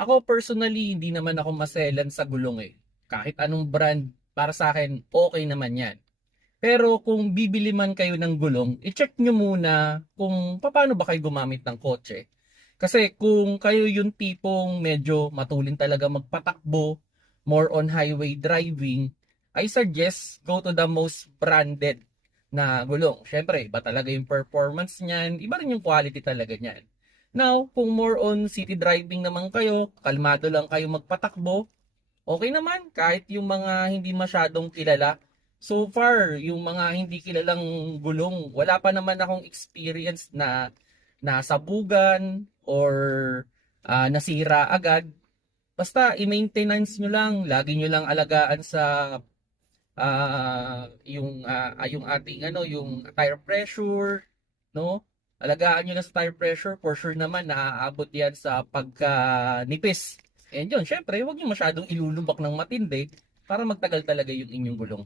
Ako personally, hindi naman ako maselan sa gulong eh. Kahit anong brand, para sa akin, okay naman yan. Pero kung bibili man kayo ng gulong, i-check nyo muna kung paano ba kayo gumamit ng kotse. Kasi kung kayo yung tipong medyo matulin talaga magpatakbo, more on highway driving, I suggest go to the most branded na gulong. Siyempre, iba talaga yung performance niyan, iba rin yung quality talaga niyan. Now, kung more on city driving naman kayo, kalmado lang kayo magpatakbo, okay naman kahit yung mga hindi masyadong kilala. So far, yung mga hindi kilalang gulong, wala pa naman akong experience na nasabugan or ah, nasira agad. Basta i-maintenance nyo lang, lagi nyo lang alagaan sa ah, yung ah, yung ating ano, yung tire pressure, no? Alagaan nyo lang sa tire pressure, for sure naman naaabot yan sa pagka-nipis. And yun, syempre, huwag nyo masyadong ilulubak ng matindi para magtagal talaga yung inyong gulong.